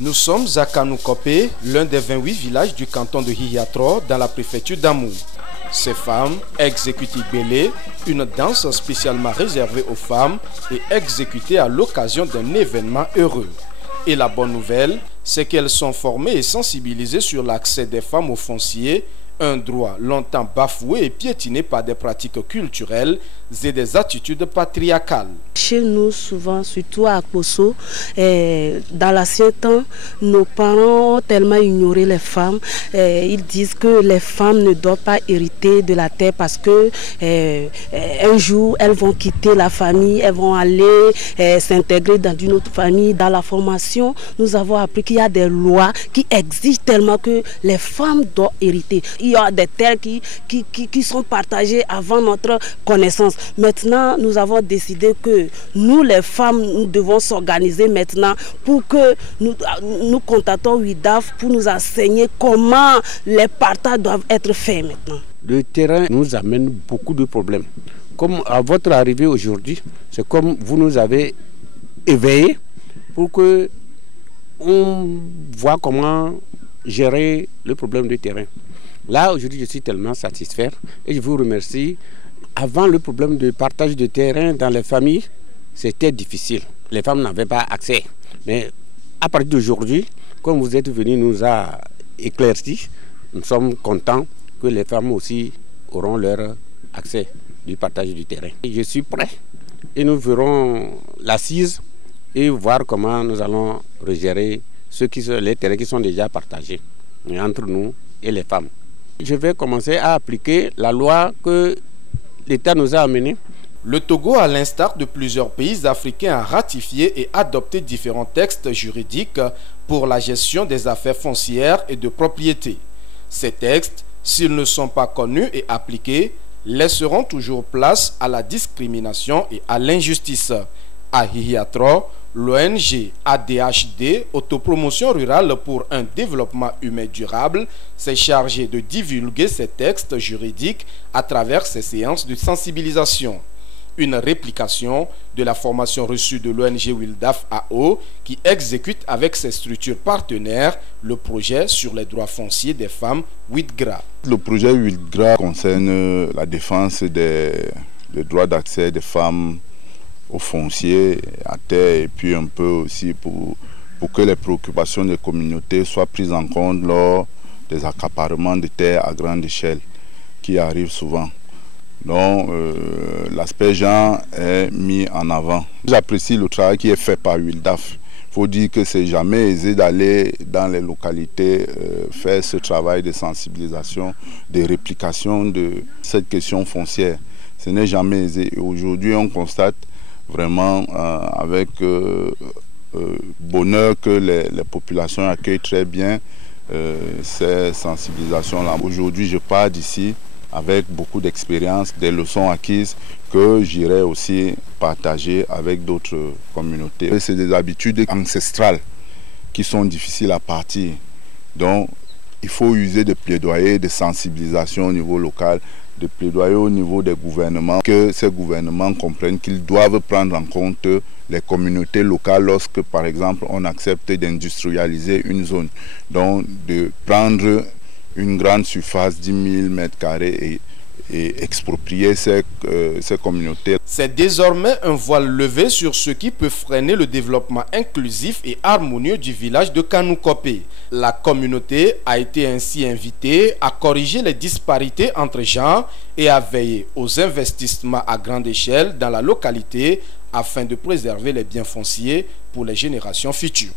Nous sommes à Kanoukopé, l'un des 28 villages du canton de Hihiatro, dans la préfecture d'Amou. Ces femmes exécutent Igbélé, une danse spécialement réservée aux femmes et exécutée à l'occasion d'un événement heureux. Et la bonne nouvelle, c'est qu'elles sont formées et sensibilisées sur l'accès des femmes au foncier, un droit longtemps bafoué et piétiné par des pratiques culturelles et des attitudes patriarcales. Chez nous, souvent, surtout à Poso, dans l'ancien temps, nos parents ont tellement ignoré les femmes. Ils disent que les femmes ne doivent pas hériter de la terre parce que un jour, elles vont quitter la famille, elles vont aller s'intégrer dans une autre famille. Dans la formation, nous avons appris qu'il y a des lois qui exigent tellement que les femmes doivent hériter. Il y a des terres qui sont partagées avant notre connaissance. Maintenant, nous avons décidé que nous, les femmes, nous devons s'organiser maintenant pour que nous contactons WIDAF pour nous enseigner comment les partages doivent être faits maintenant. Le terrain nous amène beaucoup de problèmes. Comme à votre arrivée aujourd'hui, c'est comme vous nous avez éveillés pour que on voit comment gérer le problème du terrain. Là, aujourd'hui, je suis tellement satisfait et je vous remercie. Avant, le problème de partage de terrain dans les familles, c'était difficile. Les femmes n'avaient pas accès. Mais à partir d'aujourd'hui, comme vous êtes venus nous a éclairci, nous sommes contents que les femmes aussi auront leur accès du partage du terrain. Et je suis prêt et nous verrons l'assise et voir comment nous allons regérer les terrains qui sont déjà partagés entre nous et les femmes. Je vais commencer à appliquer la loi que l'État nous a amenée. Le Togo, à l'instar de plusieurs pays africains, a ratifié et adopté différents textes juridiques pour la gestion des affaires foncières et de propriété. Ces textes, s'ils ne sont pas connus et appliqués, laisseront toujours place à la discrimination et à l'injustice. À Hihiatro, l'ONG ADHD, Autopromotion rurale pour un développement humain durable, s'est chargée de divulguer ces textes juridiques à travers ces séances de sensibilisation. Une réplication de la formation reçue de l'ONG WILDAF AO qui exécute avec ses structures partenaires le projet sur les droits fonciers des femmes WIDGRA. Le projet WIDGRA concerne la défense des droits d'accès des femmes au foncier, à terre, et puis un peu aussi pour que les préoccupations des communautés soient prises en compte lors des accaparements de terres à grande échelle qui arrivent souvent. Donc l'aspect genre est mis en avant. J'apprécie le travail qui est fait par WILDAF. Il faut dire que c'est jamais aisé d'aller dans les localités faire ce travail de sensibilisation, de réplication de cette question foncière. Ce n'est jamais aisé. Aujourd'hui, on constate vraiment avec bonheur que les populations accueillent très bien ces sensibilisations-là. Aujourd'hui, je pars d'ici avec beaucoup d'expérience, des leçons acquises que j'irai aussi partager avec d'autres communautés. C'est des habitudes ancestrales qui sont difficiles à partir. Donc, il faut user de plaidoyer, de sensibilisation au niveau local, de plaidoyer au niveau des gouvernements, que ces gouvernements comprennent qu'ils doivent prendre en compte les communautés locales lorsque, par exemple, on accepte d'industrialiser une zone. Donc, de prendre une grande surface, 10 000 m² et exproprier ces communautés. C'est désormais un voile levé sur ce qui peut freiner le développement inclusif et harmonieux du village de Kanoukopé. La communauté a été ainsi invitée à corriger les disparités entre genres et à veiller aux investissements à grande échelle dans la localité afin de préserver les biens fonciers pour les générations futures.